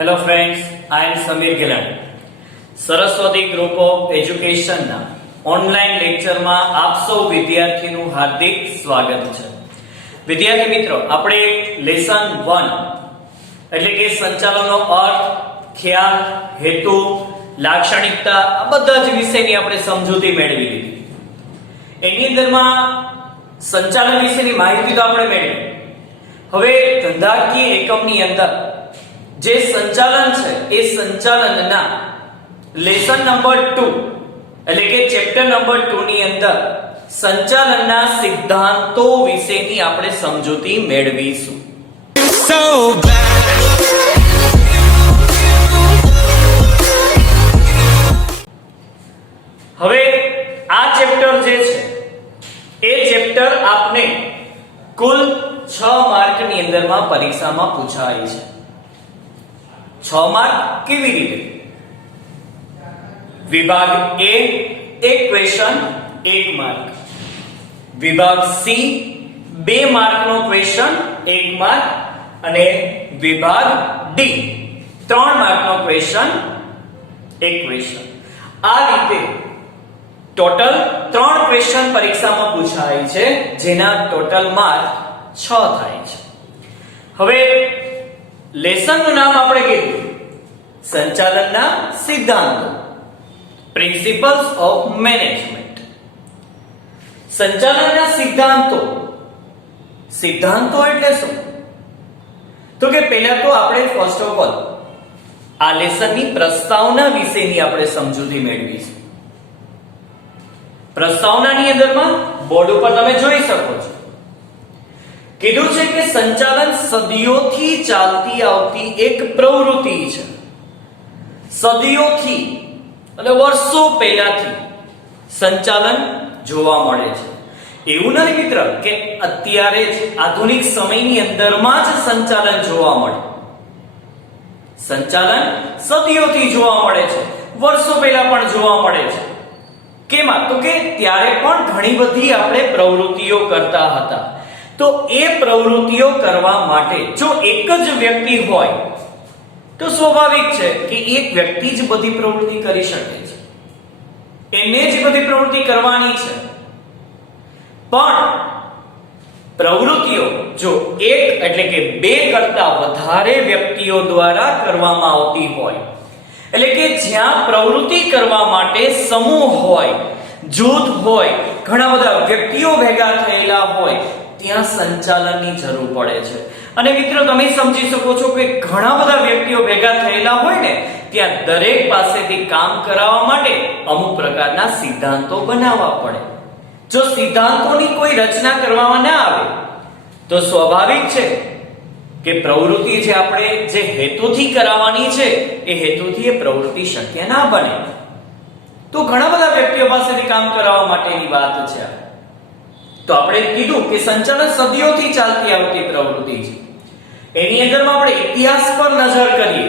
Hello friends, I am Sameer Gilani. Saraswati group of એજ્યુકેશનના online લેક્ચરમાં આપ સૌ વિદ્યાર્થીનું હાર્દિક સ્વાગત છે. વિદ્યાર્થી મિત્રો, આપણે લેસન 1 એટલે કે સંચાલનનો અર્થ, ખ્યાલ, હેતુ, લાક્ષણિકતા આ બધા જ વિષયની આપણે સમજૂતી મેળવી લીધી. એની અંદરમાં સંચાલન વિશેની માહિતી તો આપણે મેળવી. હવે ધંધાકીય એકમની અંદર જે સંચાલન છે એ સંચાલનના લેસન નંબર 2 એટલે કે ચેપ્ટર નંબર 2 ની અંદર સંચાલનના સિદ્ધાંતો વિશેની આપણે સમજૂતી મેળવીશું. હવે આ ચેપ્ટર જે છે એ ચેપ્ટર આપને કુલ 6 માર્કની અંદરમાં પરીક્ષામાં પૂછાય છે. 6 માર્ક કેવી રીતે? વિભાગ A એક ક્વેશ્ચન 1 માર્ક, વિભાગ C 2 માર્કનો ક્વેશ્ચન 1 માર્ક અને વિભાગ D 3 માર્કનો ક્વેશ્ચન 1 ક્વેશ્ચન. આ રીતે ટોટલ 3 ક્વેશ્ચન પરીક્ષામાં પૂછાય છે, જેના ટોટલ માર્ક 6 થાય છે. હવે લેસનનું નામ આપણે કીધું સંચાલનના સિદ્ધાંતો, પ્રિન્સિપલ્સ ઓફ મેનેજમેન્ટ. સંચાલનના સિદ્ધાંતો. સિદ્ધાંતો એટલે શું? તો કે પહેલા તો આપણે ફર્સ્ટ ઓફ ઓલ આ લેસનની પ્રસ્તાવના વિશેની આપણે સમજૂતી મેળવીશું. પ્રસ્તાવનાની અંદરમાં બોર્ડ ઉપર તમે જોઈ શકો છો, કીધું છે કે સંચાલન સદીઓથી ચાલતી આવતી એક પ્રવૃત્તિ છે. સદીઓથી એટલે વર્ષો પહેલાથી સંચાલન જોવા મળે છે. એવું નથી મિત્ર કે અત્યારે જ આધુનિક સમયની અંદરમાં જ સંચાલન જોવા મળે. સંચાલન સદીઓથી જોવા મળે છે, વર્ષો પહેલા પણ જોવા મળે છે. કેમાં? તો કે ત્યારે પણ ઘણી બધી આપણે પ્રવૃત્તિઓ કરતા હતા. તો એ પ્રવૃત્તિઓ કરવા માટે જો એક જ વ્યક્તિ હોય તો સ્વાભાવિક છે કે એક વ્યક્તિ જ બધી પ્રવૃત્તિ કરી શકે છે, એને જ બધી પ્રવૃત્તિ કરવાની છે. પણ પ્રવૃત્તિઓ જો એક એટલે કે 2 કરતા વધારે વ્યક્તિઓ દ્વારા કરવામાં આવતી હોય, એટલે કે જ્યાં પ્રવૃત્તિ કરવા માટે સમૂહ હોય, જૂથ હોય, ઘણા બધા વ્યક્તિઓ ભેગા થયેલા હોય, ત્યાં સંચાલનની જરૂર પડે છે. અને મિત્રો તમે સમજી શકો છો કે ઘણા બધા વ્યક્તિઓ ભેગા થયેલા હોય ને, ત્યાં દરેક પાસેથી કામ કરાવવા માટે અમુક પ્રકારના સિદ્ધાંતો બનાવવા પડે. જો સિદ્ધાંતોની કોઈ રચના કરવામાં ના આવે તો સ્વાભાવિક છે કે પ્રવૃત્તિ જે આપણે જે હેતુથી કરાવવાની છે એ હેતુથી એ પ્રવૃત્તિ શક્ય ના બને. તો ઘણા બધા વ્યક્તિઓ પાસેથી કામ કરાવવા માટેની વાત છે. તો આપણે કીધું કે સંચાલન સદીઓથી ચાલતી આવતી પ્રવૃત્તિ છે. એની અંદરમાં આપણે ઇતિહાસ પર નજર કરીએ.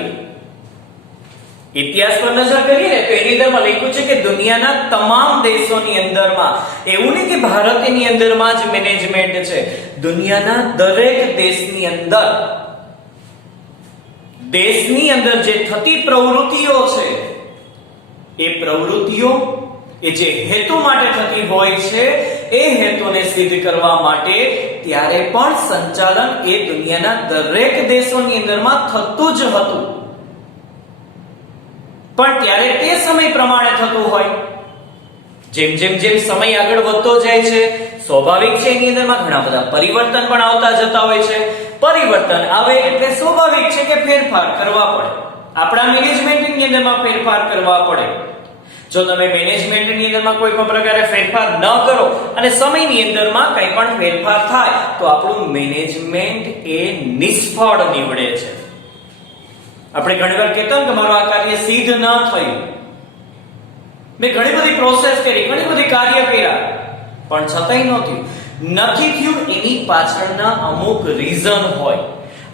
ઇતિહાસ પર નજર કરીએ ને તો એની અંદરમાં લખ્યું છે કે દુનિયાના તમામ દેશોની અંદરમાં, એવું નહીં કે ભારતની અંદરમાં જ મેનેજમેન્ટ છે, દુનિયાના દરેક દેશની અંદર જે થતી પ્રવૃત્તિઓ છે એ પ્રવૃત્તિઓ એ જે હેતુ માટે થતી હોય છે એ હેતુને સિદ્ધ કરવા માટે ત્યારે પણ સંચાલન એ દુનિયાના દરેક દેશોની અંદરમાં થતું જ હતું. પણ ત્યારે તે સમય પ્રમાણે થતું હોય. જેમ જેમ સમય આગળ વધતો જાય છે, સ્વાભાવિક છે એની અંદરમાં ઘણા બધા પરિવર્તન પણ આવતા જતા હોય છે. પરિવર્તન આવે એટલે સ્વાભાવિક છે કે ફેરફાર કરવા પડે. આપણા મેનેજમેન્ટની અંદરમાં ફેરફાર કરવા પડે. જો તમે મેનેજમેન્ટની અંદરમાં કોઈ પણ પ્રકારે ફેરફાર ન કરો અને સમયની અંદરમાં કંઈ પણ ફેરફાર થાય તો આપણું મેનેજમેન્ટ એ નિષ્ફળ નીવડે છે. આપણે ઘણીવાર કહેતા કે મારું આ કાર્ય સિદ્ધ ન થયું, મેં ઘણી બધી પ્રોસેસ કરી, ઘણી બધી કાર્ય કર્યા, પણ છતાંય નથી થયું. એની પાછળના અમુક રીઝન હોય.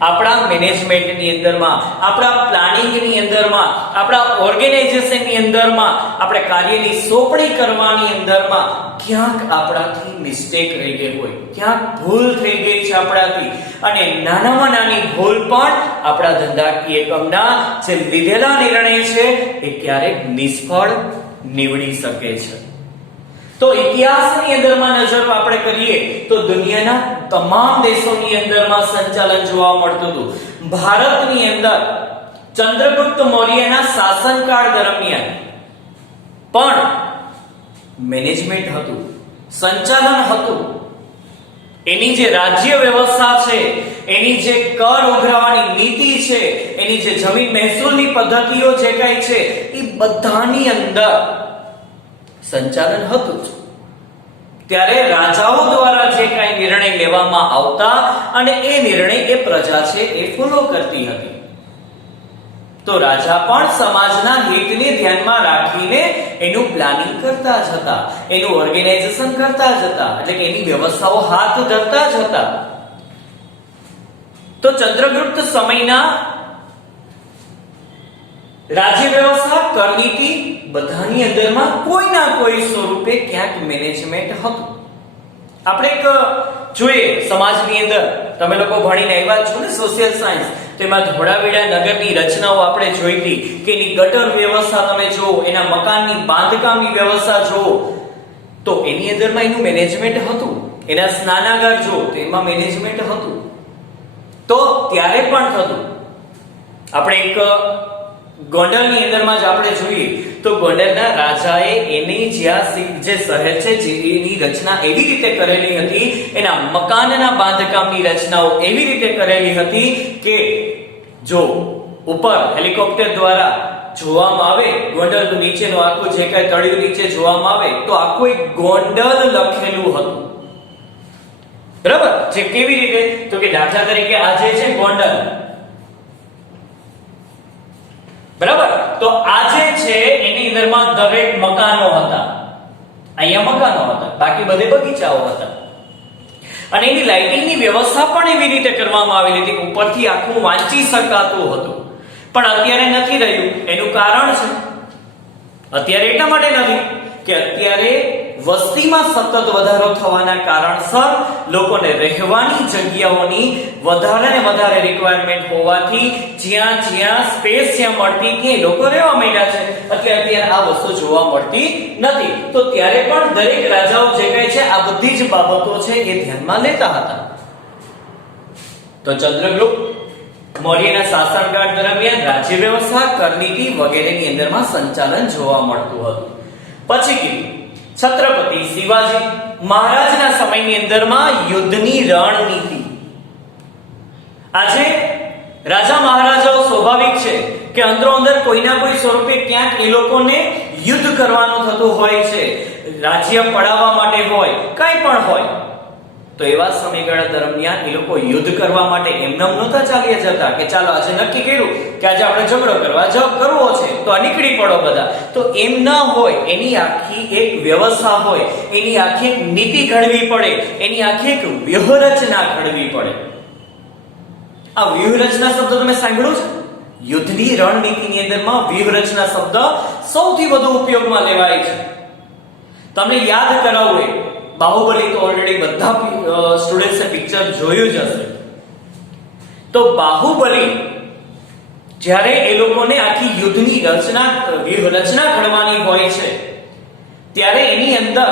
આપણા મેનેજમેન્ટની અંદરમાં, આપણા પ્લાનિંગની અંદરમાં, આપણા ઓર્ગેનાઇઝેશનની અંદરમાં, આપણે કાર્યની સોંપણી કરવાની અંદરમાં ક્યાંક આપણાથી મિસ્ટેક રહી ગઈ હોય, ક્યાંક ભૂલ થઈ ગઈ છે આપણાથી, અને નાનામાં નાની ભૂલ પણ આપણા ધંધાકીય એકમના જે લીધેલા નિર્ણય છે એ ક્યારેક નિષ્ફળ નીવડી શકે છે. તો ઇતિહાસની અંદરમાં નજર આપણે કરીએ તો દુનિયાના તમામ દેશોની અંદરમાં સંચાલન જોવા મળતું હતું. ભારતની અંદર ચંદ્રગુપ્ત મૌર્યના શાસનકાળ દરમિયાન પણ મેનેજમેન્ટ હતું, સંચાલન હતું. એની જે રાજ્ય વ્યવસ્થા છે, એની જે કર ઉઘરાવવાની નીતિ છે, એની જે જમીન મહેસૂલની પદ્ધતિઓ જે કઈ છે, એ બધાની અંદર સંચાલન હતું. ત્યારે રાજાઓ દ્વારા જે કઈ નિર્ણય લેવામાં આવતા અને એ નિર્ણય એ પ્રજા છે એ ફોલો કરતી હતી. તો રાજા પણ સમાજના હિતને ધ્યાનમાં રાખીને એનું પ્લાનિંગ કરતા જ હતા, એનું ઓર્ગેનાઇઝેશન કરતા જ હતા, એટલે કે એની વ્યવસ્થાઓ હાથ ધરતા જ હતા. તો ચંદ્રગુપ્ત સમયના રાજ્ય વ્યવસ્થા, કરનીતિ બધાની અંદરમાં કોઈના કોઈ સ્વરૂપે ક્યાંક મેનેજમેન્ટ હતું. આપણે એક જોઈએ સમાજની અંદર, તમે લોકો ભણીને આવ્યા છો ને સોશિયલ સાયન્સ, તેમાં ધોળાવીરા નગરની રચનાઓ આપણે જોઈ હતી કે એની ગટર વ્યવસ્થા તમે જુઓ, એના મકાનની બાંધકામની વ્યવસ્થા જુઓ તો એની અંદરમાં એનું મેનેજમેન્ટ હતું. એના સ્નાનાગાર જુઓ તો એમાં મેનેજમેન્ટ હતું. તો ત્યારે પણ થતું. આપણે એક ગોંડલની અંદરમાં જ આપણે જોઈએ તો ગોંડલના રાજાએ એની જ્યાં જે શહેર છે જેની રચના એવી રીતે કરેલી હતી, એના મકાનના બાંધકામની રચનાઓ એવી રીતે કરેલી હતી કે જો ઉપર હેલિકોપ્ટર દ્વારા જોવામાં આવે ગોંડલનું નીચેનું આખું જે કઈ તળિયું નીચે જોવામાં આવે તો આખું એક ગોંડલ લખેલું હતું. બરાબર? જે કેવી રીતે તો કે દાખલા તરીકે આ જે છે ગોંડલ, બરાબર, તો આ જે છે એની અંદરમાં દરેક મકાનો હતા. અહીંયા મકાનો હતા, બાકી બધે બગીચાઓ હતા. અને એની લાઇટિંગની વ્યવસ્થા પણ એવી રીતે કરવામાં આવેલી હતી, ઉપરથી આખું વાંચી શકાતું હતું. પણ અત્યારે નથી રહ્યું. એનું કારણ છે, અત્યારે એટલા માટે નથી કે અત્યારે વસ્તીમાં સતત વધારો થવાના કારણસર લોકોને રહેવાની જગ્યાઓની વધારે ને વધારે રિક્વાયરમેન્ટ હોવાથી જ્યાં જ્યાં સ્પેસ જ્યાં મળતી ત્યાં લોકો રહેવા માંડ્યા છે. અત્યારે આ વસ્તુ જોવા મળતી નથી. તો ત્યારે પણ દરેક રાજાઓ જે કહે છે આ બધી જ બાબતો છે એ ધ્યાનમાં લેતા હતા. તો ચંદ્રગુપ્ત મૌર્યના શાસનકાળ દરમિયાન રાજ્ય વ્યવસ્થા, કરનીતિ વગેરેની અંદરમાં સંચાલન જોવા મળતું હતું. પછી કીધું છત્રપતિ શિવાજી મહારાજના સમયની અંદરમાં યુદ્ધની રણનીતિ. આજે રાજા મહારાજાઓ સ્વાભાવિક છે કે અંદરો અંદર કોઈના કોઈ સ્વરૂપે ક્યાંક એ લોકોને યુદ્ધ કરવાનું થતું હોય છે, રાજ્ય પડાવવા માટે હોય, કંઈ પણ હોય. તો એવા સમયગાળા દરમિયાન એ લોકો યુદ્ધ કરવા માટે એમનેમ નહોતા ચાલ્યા જતા કે ચાલો આજે નક્કી કર્યું કે આજે આપણે ઝઘડો કરવો છે તો આ નીકળી પડો બધા. તો એમ ન હોય, એની આખી એક વ્યવસ્થા હોય, એની આખી એક નીતિ ઘડવી પડે, એની આખી એક વ્યૂહરચના ઘડવી પડે. આ વ્યૂહરચના શબ્દ તમે સાંભળ્યો છે? યુદ્ધની રણનીતિની અંદરમાં વ્યૂહરચના શબ્દ સૌથી વધુ ઉપયોગમાં લેવાય છે. તમને યાદ કરાવું, બાહુબલી તો ઓલરેડી બધા સ્ટુડન્ટ્સે પિક્ચર જોયું જ હશે. તો બાહુબલી જ્યારે એ લોકોને આખી યુદ્ધની વ્યૂહરચના ઘડવાની હોય છે ત્યારે એની અંદર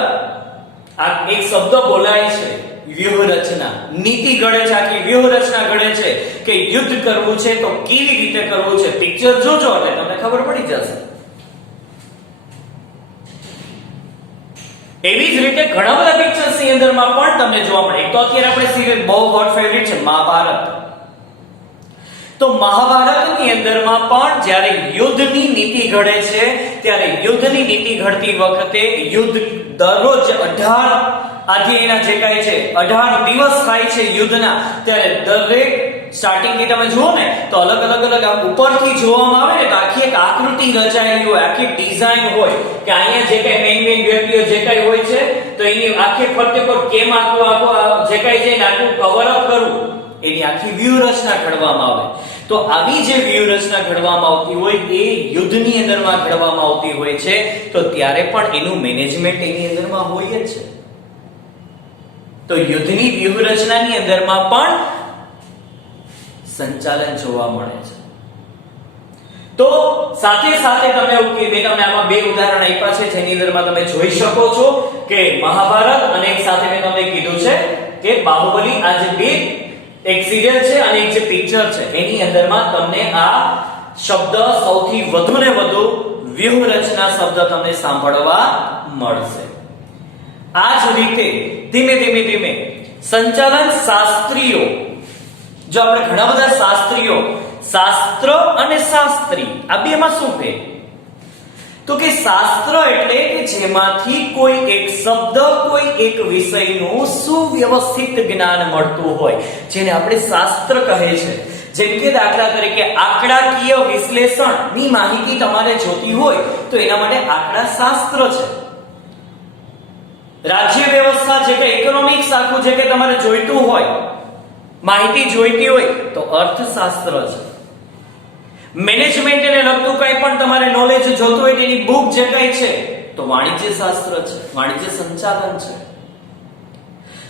આ એક શબ્દ બોલાય છે, વ્યૂહરચના. નીતિ ઘડે છે, આખી વ્યૂહરચના ઘડે છે કે યુદ્ધ કરવું છે તો કેવી રીતે કરવું છે. પિક્ચર જોજો એટલે તમને ખબર પડી જશે. એવી જ રીતે ઘણા બધા પિક્ચર્સ ની અંદરમાં પણ તમને જોવા મળે. એક તો અત્યારે આપણે સિરિયલ બહુ હોટ ફેવરિટ છે મહાભારત. તો મહાભારતની અંદરમાં પણ જ્યારે યુદ્ધની નીતિ ઘડે છે ત્યારે યુદ્ધની નીતિ ઘડતી વખતે યુદ્ધ દરરોજ 18 આજે એના જે કાંઈ છે 18 દિવસ થાય છે યુદ્ધના, ત્યારે દરેક સ્ટાર્ટિંગ થી તમે જુઓ ને તો અલગ આમ ઉપરથી જોવામાં આવે ને તો આખી એક આકૃતિ રચાયેલી હોય, આખી ડિઝાઇન હોય કે અહીંયા જે કઈ મેઇન વ્યક્તિઓ જે કઈ હોય છે તો એની આખી ફરતે પર કેમ આખું જે કઈ છે આખું કવર અપ કરવું, એની આખી વ્યૂહરચના ઘડવામાં આવે. તો આવી જે વ્યૂહરચના ઘડવામાં આવતી હોય એ યુદ્ધની અંદરમાં ઘડવામાં આવતી હોય છે, તો ત્યારે પણ એનું મેનેજમેન્ટ એની અંદરમાં હોય જ છે. તો યુદ્ધની વ્યૂહરચનાની અંદરમાં પણ સંચાલન જોવા મળે છે. તો સાથે સાથે તમે એવું કે મેં તમને આમાં બે ઉદાહરણ આપ્યા છે જેની અંદરમાં તમે જોઈ શકો છો કે મહાભારત અને એક સાથે મેં તમને કીધું છે કે બાહુબલી, આ જે બે એક સિરિયલ છે અને એક જે પિક્ચર છે એની અંદરમાં તમને આ શબ્દ સૌથી વધુ ને વધુ વ્યૂહરચના શબ્દ તમને સાંભળવા મળશે. આ જ રીતે ધીમે ધીમે સંચાલન શાસ્ત્રીઓ, જો આપણે ઘણા બધા શાસ્ત્રીઓ, શાસ્ત્ર અને શાસ્ત્રી આ બેમાં શું ફેર? તો કે શાસ્ત્ર એટલે કે જેમાંથી કોઈ એક શબ્દ, કોઈ એક વિષયનું સુવ્યવસ્થિત જ્ઞાન મળતું હોય, જેને આપણે શાસ્ત્ર કહે છે. જેમ કે દાખલા તરીકે આંકડાકીય વિશ્લેષણની માહિતી તમારે જોતી હોય તો એના માટે આંકડા શાસ્ત્ર છે. રાજ્ય વ્યવસ્થા જે કે ઇકોનોમિક્સ આખું જે કે તમારે જોઈતું હોય, માહિતી જોઈતી હોય તો અર્થશાસ્ત્ર છે. મેનેજમેન્ટને લગતું કંઈ પણ તમારે નોલેજ જોતું હોય તેની બુક જે કંઈ છે તો વાણિજ્ય શાસ્ત્ર છે, વાણિજ્ય સંચાલન છે.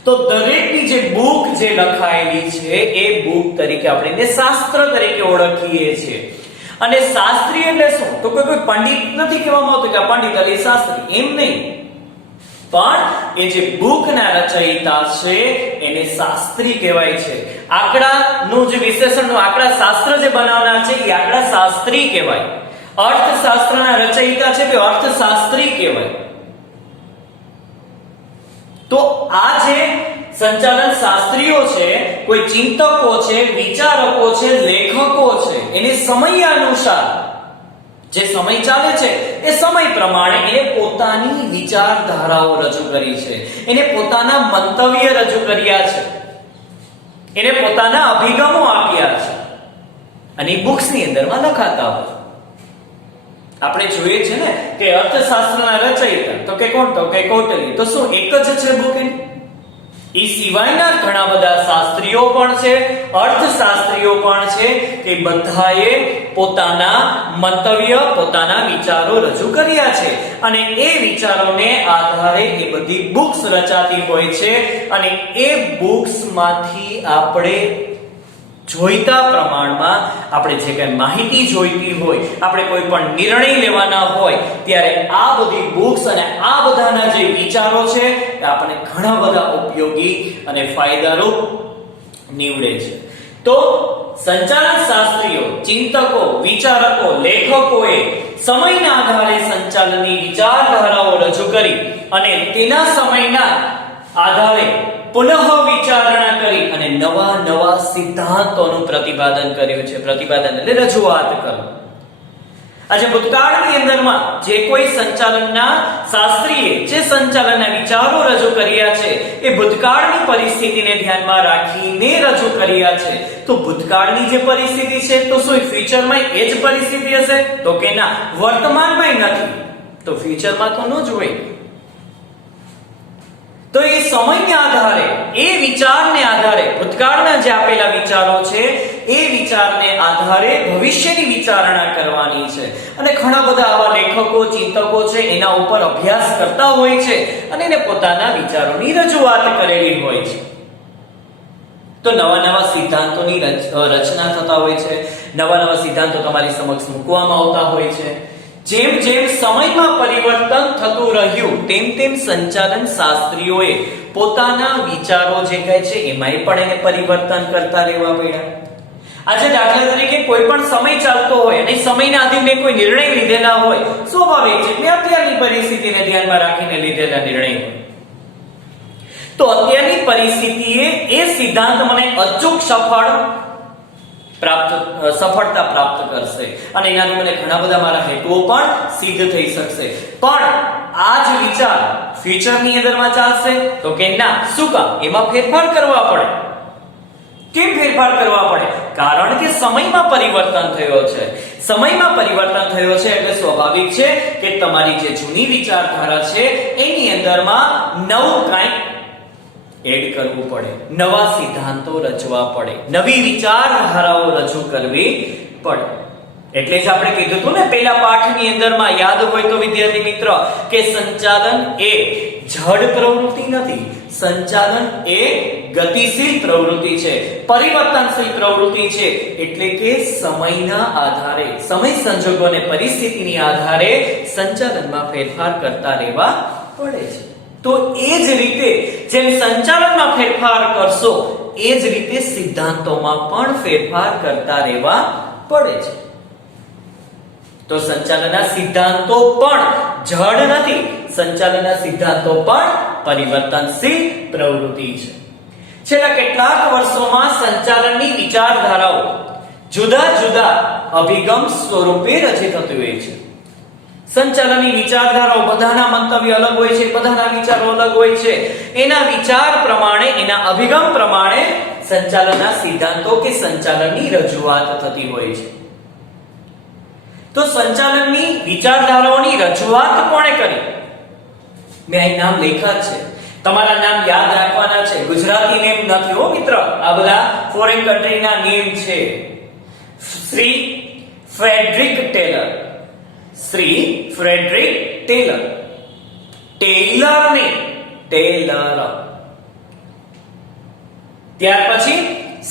તો દરેકની જે બુક જે લખાયેલી છે એ બુક તરીકે આપણે એને શાસ્ત્ર તરીકે ઓળખીએ છીએ. અને શાસ્ત્રી એટલે શું? તો કોઈ પંડિત નથી કહેવામાં આવતું કે પંડિત એટલે શાસ્ત્રી, એમ નહીં. પણ એ જે બુકના રચયિતા છે એને શાસ્ત્રી કહેવાય છે. આંકડાનું જે વિશ્લેષણનું આંકડા શાસ્ત્ર જે બનાવનાર છે એ આંકડા શાસ્ત્રી કહેવાય. અર્થશાસ્ત્રના રચયિતા છે તે અર્થશાસ્ત્રી કહેવાય. તો આ જે સંચાલન શાસ્ત્રીઓ છે, કોઈ ચિંતકો છે, વિચારકો છે, લેખકો છે, એને સમય અનુસાર જે સમય ચાલે છે એ સમય પ્રમાણે એને પોતાની વિચારધારાઓ રજૂ કરી છે, એને પોતાના મંતવ્ય રજૂ કર્યા છે, એને પોતાના અભિગમો આપ્યા છે અને બુક્સની અંદરમાં લખાતા હોય. આપણે જોઈએ છે ને કે અર્થશાસ્ત્રના રચયિતા તો કે કોણ? તો કે કૌટિલ્ય. તો શું એક જ છે બુક? એ સિવાયના ઘણા બધા શાસ્ત્રીઓ પણ છે, અર્થશાસ્ત્રીઓ પણ છે, કે બધાએ પોતાના મંતવ્ય, પોતાના વિચારો રજૂ કર્યા છે અને એ વિચારોને આધારે એ બધી બુક્સ રચાતી હોય છે અને એ બુક્સમાંથી આપણે જોઈતા પ્રમાણમાં આપણે જે કંઈ માહિતી જોઈતી હોય, આપણે કોઈ પણ નિર્ણય લેવાના હોય ત્યારે આ બધી બુક્સ અને આ બધાના જે વિચારો છે એ આપણને ઘણા બધા ઉપયોગી અને ફાયદારૂપ નીવડે છે. તો સંચાલન શાસ્ત્રીઓ, ચિંતકો, વિચારકો, લેખકોએ સમયના આધારે સંચાલનની વિચારધારાઓ રજૂ કરી અને તેના સમયના આધારે પુનઃ વિચારણા કરી અને નવા સિદ્ધાંતોનું પ્રતિપાદન કર્યું છે. પ્રતિપાદન એટલે રજૂઆત કરવું. આજે ભૂતકાળની અંદરમાં જે કોઈ સંચાલનના શાસ્ત્રીએ જે સંચાલનના વિચારો રજૂ કર્યા છે એ ભૂતકાળની પરિસ્થિતિને ધ્યાનમાં રાખીને રજૂ કર્યા છે. તો ભૂતકાળની જે પરિસ્થિતિ છે તો શું ફ્યુચરમાં એ જ પરિસ્થિતિ હશે? તો કે ના, વર્તમાનમાં નથી તો ફ્યુચરમાં તો ન જ હોય. તો એ સમયના આધારે, એ વિચારને આધારે, ભૂતકાળના જે આપેલા વિચારો છે એ વિચારને આધારે ભવિષ્યની વિચારણા કરવાની છે. અને ઘણા બધા આવા લેખકો, ચિંતકો છે એના ઉપર અભ્યાસ કરતા હોય છે અને એને પોતાના વિચારોની રજૂઆત કરેલી હોય છે. તો નવા સિદ્ધાંતોની રચના થતા હોય છે, નવા સિદ્ધાંતો તમારી સમક્ષ મૂકવામાં આવતા હોય છે. જેમ સમયમાં પરિવર્તન થતું રહ્યું તેમ સંચાલન શાસ્ત્રીઓએ પોતાના વિચારો જે કહે છે એમાંય પણ એને પરિવર્તન કરતા રહેવા પડ્યા. આજે દાખલા તરીકે કોઈ પણ સમય ચાલતો હોય અને સમયના આધીન કોઈ નિર્ણય લીધેલા હોય, સ્વાભાવિક છે કે અત્યારની પરિસ્થિતિને ધ્યાનમાં રાખીને લીધેલા નિર્ણય હોય. તો અત્યારની પરિસ્થિતિએ એ સિદ્ધાંત મને અચૂક સફળતા પ્રાપ્ત કરશે અને એનાથી મને ઘણા બધા મારા હેતુઓ પણ સિદ્ધ થઈ શકશે. પણ આ જ વિચાર ફ્યુચરની અંદરમાં ચાલશે તો કે ના. શું કામ? એમાં ફેરફાર કરવા પડે. કેમ ફેરફાર કરવા પડે? કારણ કે સમયમાં પરિવર્તન થયો છે. સમયમાં પરિવર્તન થયો છે એટલે સ્વાભાવિક છે કે તમારી જે જૂની વિચારધારા છે એની અંદરમાં નવું કંઈક એડ કરવું પડે, નવા સિદ્ધાંતો રચવા પડે, નવી વિચારધારાઓ રજૂ કરવી પડે. એટલે જ આપણે કીધું હતું ને પહેલા પાઠની અંદરમાં, યાદ હોય તો વિદ્યાર્થી મિત્ર, કે સંચાલન એ જડ પ્રવૃત્તિ નથી, સંચાલન એ ગતિશીલ પ્રવૃત્તિ છે, પરિવર્તનશીલ પ્રવૃત્તિ છે. એટલે કે સમયના આધારે, સમય સંજોગો અને પરિસ્થિતિની આધારે સંચાલનમાં ફેરફાર કરતા રહેવા પડે છે. તો એ જ રીતે જેમ સંચાલનમાં ફેરફાર કરશો, એ જ રીતે સિદ્ધાંતોમાં પણ ફેરફાર કરતા રહેવા પડે છે. તો સંચાલનના સિદ્ધાંતો પણ જડ નથી, સંચાલનના સિદ્ધાંતો પણ પરિવર્તનશીલ પ્રવૃત્તિ છે. છેલ્લા કેટલાક વર્ષોમાં સંચાલનની વિચારધારાઓ જુદા જુદા અભિગમ સ્વરૂપે રચિત થતી હોય છે. સંચાલનની વિચારધારાઓ બધાના મંતવ્ય અલગ હોય છે, બધાના વિચારો અલગ હોય છે. એના વિચાર પ્રમાણે, એના અભિગમ પ્રમાણે સંચાલનના સિદ્ધાંતો કે સંચાલનની રજૂઆત થતી હોય છે. તો સંચાલનની વિચારધારાઓની રજૂઆત કોણે કરી? મેં અહીં નામ લખ્યા છે, તમારા નામ યાદ રાખવાના છે. ગુજરાતી નેમ નથી હો મિત્ર, આ બધા ફોરેન કન્ટ્રીના નેમ છે. Shri Frederick Taylor, Shri Frederick Taylor, Taylor ને ટેલર. ત્યાર પછી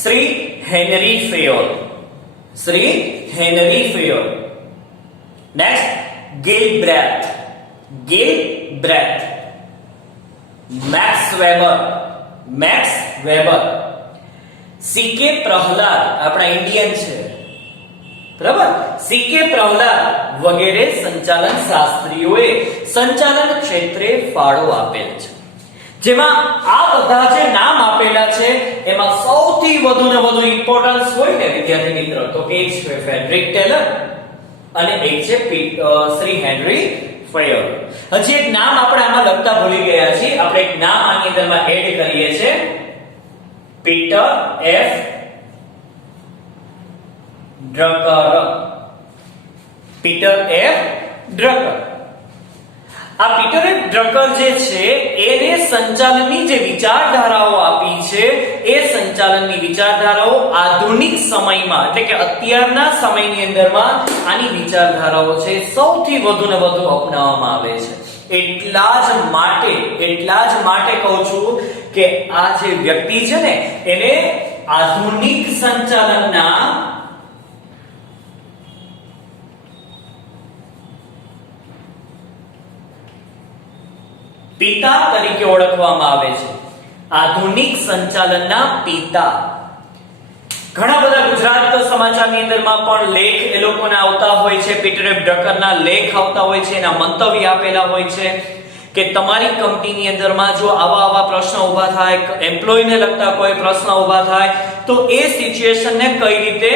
Shri Henry Fayol, Shri Henry Fayol. Next Gilbreth, Gilbreth. Max Weber, Max Weber. C K Prahalad, આપણા ઇન્ડિયન છે, બરાબર, સીકે પ્રહલાદ વગેરે સંચાલન શાસ્ત્રીઓએ સંચાલન ક્ષેત્રે ફાળો આપેલ છે. જેમાં આ બધા જે નામ આપેલા છે એમાં સૌથી વધુ ને વધુ ઇમ્પોર્ટન્સ હોય ને વિદ્યાર્થી મિત્રો, તો એક છે ફ્રેડરિક ટેલર અને એક છે શ્રી હેનરી ફેયોલ. હજી એક નામ આપણે આમાં લખતા ભૂલી ગયા છીએ, આપણે એક નામ આની અંદરમાં એડ કરીએ છીએ, Peter F Drucker, Peter F Drucker. આ પીટર એફ ડ્રકર જે છે એને સંચાલનની જે વિચારધારાઓ આપી છે, એ સંચાલનની વિચારધારાઓ આધુનિક સમયમાં, એટલે કે અત્યારના સમયની અંદરમાં આની વિચારધારાઓ છે સૌથી વધુ ને વધુ અપનાવવામાં આવે છે. એટલા જ માટે કહું છું કે આ જે વ્યક્તિ છે ને એને આધુનિક સંચાલનના પિતા તરીકે ઓળખવામાં આવે છે. આધુનિક સંચાલનના પિતા. ઘણા બધા ગુજરાત સમાચારની અંદરમાં પણ લેખ એ લોકોના આવતા હોય છે, પીટર એફ ડ્રકરના લેખ આવતા હોય છે, એના મંતવ્ય આપેલા હોય છે કે તમારી કંપનીની અંદરમાં જો આવા પ્રશ્નો ઊભા થાય, એમ્પ્લોયને લગતા કોઈ પ્રશ્ન ઊભા થાય, તો એ સિચ્યુએશનને કઈ રીતે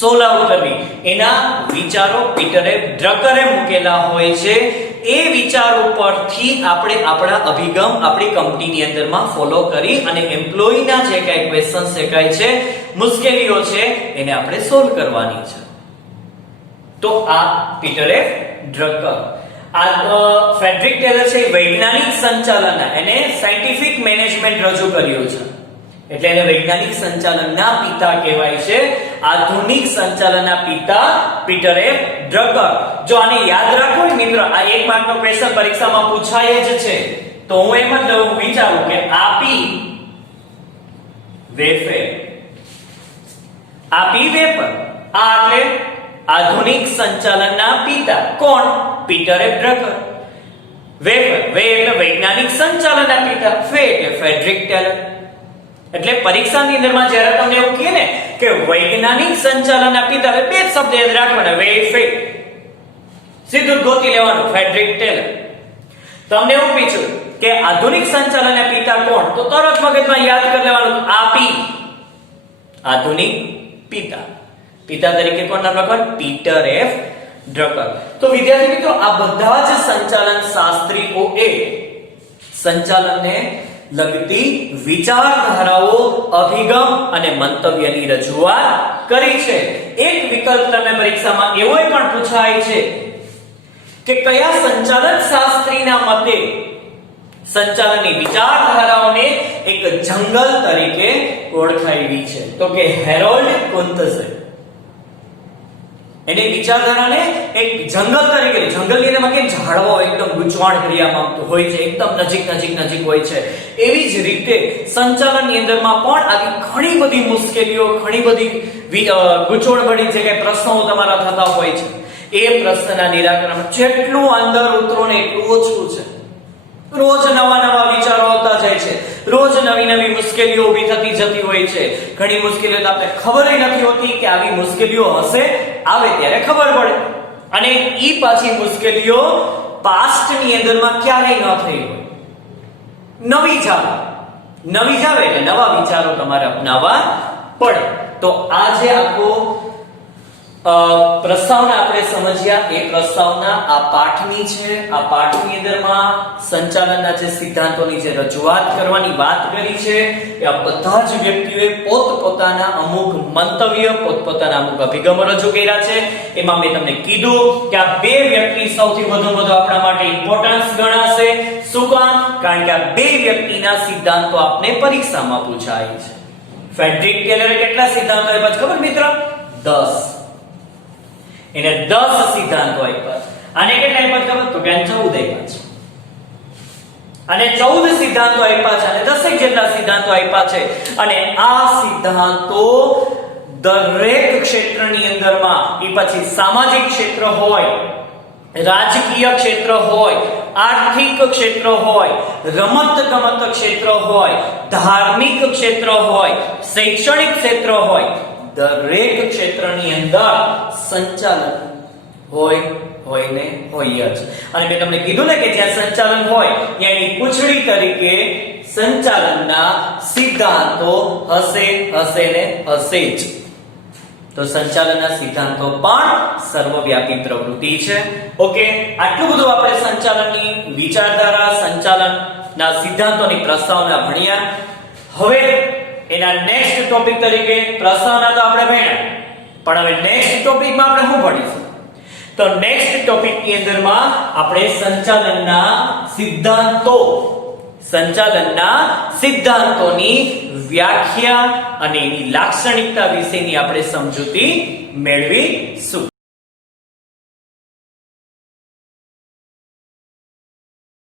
સોલ્વ આઉટ કરવી, એના વિચારો પીટર એફ ડ્રકરે મૂકેલા હોય છે. એ વિચારો પરથી આપણે આપણા અભિગમ આપણી કંપનીની અંદરમાં ફોલો કરી અને એમ્પ્લોયના જે કાંઈ ક્વેશ્ચન્સ છે, કાંઈ છે મુશ્કેલીઓ છે, એને આપણે સોલ્વ કરવાની છે. તો આ પીટર એફ ડ્રકર. આ ફ્રેડરિક ટેલર છે વૈજ્ઞાનિક સંચાલનના, એને સાયન્ટિફિક મેનેજમેન્ટ રજૂ કર્યું છે, એટલે એને વૈજ્ઞાનિક સંચાલનના પિતા કહેવાય છે. આધુનિક સંચાલનના પિતા પીટર એફ ડ્રકર. જો આને યાદ રાખો ને મિત્ર, આ એક માર્કનો ક્વેશ્ચન પરીક્ષામાં પૂછાય જ છે, તો હું એમ જ વિચારું કે આપી વેફર, આપી વેફર. આ એટલે આધુનિક સંચાલનના પિતા કોણ? Peter F Drucker. Wafer, way એટલે વૈજ્ઞાનિક સંચાલનના પિતા, ફે એટલે ફ્રેડરિક ટેલર. એટલે પરીક્ષાની અંદરમાં જ્યારે તમને એવું કહે ને કે વૈજ્ઞાનિક સંચાલનના પિતા, બે જ શબ્દ યાદ રાખવાના, વે ફે, સીધું ગોતી લેવાનું ફ્રેડરિક ટેલર. તમને એવું પૂછ્યું કે આધુનિક સંચાલનના પિતા કોણ, તો તરત મગજમાં યાદ કરી લેવાનું આપી, આધુનિક પિતા. પિતા તરીકે કોણ નામ લખવાનું? Peter F Drucker. તો વિદ્યાર્થી મિત્રો, આ બધા જ સંચાલન શાસ્ત્રીઓએ સંચાલનને લગતી વિચારધારાઓ, અભિગમ અને મંતવ્યની રજૂઆત કરી છે. એક વિકલ્પ તમને પરીક્ષામાં એવો પણ પૂછાય છે કે કયા સંચાલન શાસ્ત્રીના મતે સંચાલનની વિચારધારાઓને એક જંગલ તરીકે ઓળખાવી છે. તો કે હેરોલ્ડ કુંતઝે એની વિચારધારાને એક જંગલ તરીકે, જંગલની અંદરમાં કેમ ઝાડવાઓ એકદમ ગૂંચવાણ કર્યામાં હોય છે, એકદમ નજીક હોય છે, એવી જ રીતે સંચાલનની અંદરમાં પણ આવી ઘણી બધી મુશ્કેલીઓ, ઘણી બધી ગૂંચવણભરી જે કઈ પ્રશ્નો તમારા થતા હોય છે, એ પ્રશ્નના નિરાકરણ જેટલું અંદર ઉતરો ને એટલું ઓછું છે. રોજ નવા વિચારો આવતા જાય છે, રોજ નવી મુશ્કેલીઓ ઊભી થતી જતી હોય છે. ઘણી મુશ્કેલીઓ તો આપણે ખબર નથી હોતી કે આવી મુશ્કેલીઓ હશે, આવે ત્યારે ખબર પડે. અને ઈ પાછી મુશ્કેલીઓ પાસ્ટની અંદરમાં ક્યારેય ન થઈ હોય. નવી જાવે એટલે નવા વિચારો તમારે અપનાવવા પડે. તો આજે આખો પ્રસ્તાવના આપણે સમજ્યા. એ પ્રસ્તાવના આ પાઠની છે. આ પાઠની અંદરમાં સંચાલનના જે સિદ્ધાંતોની જે રજૂઆત કરવાની વાત કરી છે, એ આ બધા જ વ્યક્તિઓએ પોતપોતાના અમુક મંતવ્ય, પોતપોતાના અમુક અભિગમો રજૂ કર્યા છે. એમાં મેં તમને કીધું કે આ બે વ્યક્તિ સૌથી વધુ આપણા માટે ઇમ્પોર્ટન્સ ગણાશે. શું કામ? કારણ કે આ બે વ્યક્તિના સિદ્ધાંતો આપણે પરીક્ષામાં પૂછાય છે. ફ્રેડરિક ટેલરે કેટલા સિદ્ધાંતો આપ્યા છે ખબર મિત્ર? 10. એને 10 સિદ્ધાંતો આપ્યા છે. આને કેટલા આપ્યા ખબર? તો કે 14 આપ્યા છે. અને 14 સિદ્ધાંતો આપ્યા છે અને 10 જેટલા સિદ્ધાંતો આપ્યા છે. અને આ સિદ્ધાંતો દરેક ક્ષેત્રની અંદરમાં, એ પછી સામાજિક ક્ષેત્ર હોય, રાજકીય ક્ષેત્ર હોય, આર્થિક ક્ષેત્ર હોય, રમત-ગમત ક્ષેત્ર હોય, ધાર્મિક ક્ષેત્ર હોય, શૈક્ષણિક ક્ષેત્ર હોય, દરેક ક્ષેત્રની અંદર સંચાલન હોય જ. અને મેં તમને કીધું ને કે જ્યાં સંચાલન હોય ત્યાં એની પૂંછડી તરીકે સંચાલનના સિદ્ધાંતો હશે જ. તો સંચાલનના સિદ્ધાંતો પણ સર્વવ્યાપી પ્રવૃત્તિ છે. ઓકે, આટલું બધું આપણે સંચાલનની વિચારધારા, સંચાલનના સિદ્ધાંતોની પ્રસ્તાવના ભણ્યા. હવે એના નેક્સ્ટ ટોપિક તરીકે પ્રસ્તાવના તો આપણે ભણ્યા, પણ હવે નેક્સ્ટ ટોપિકમાં આપણે શું ભણીશું? તો નેક્સ્ટ ટોપિકની અંદરમાં આપણે સંચાલનના સિદ્ધાંતોની વ્યાખ્યા અને એની લાક્ષણિકતા વિશેની આપણે સમજૂતી મેળવીશું.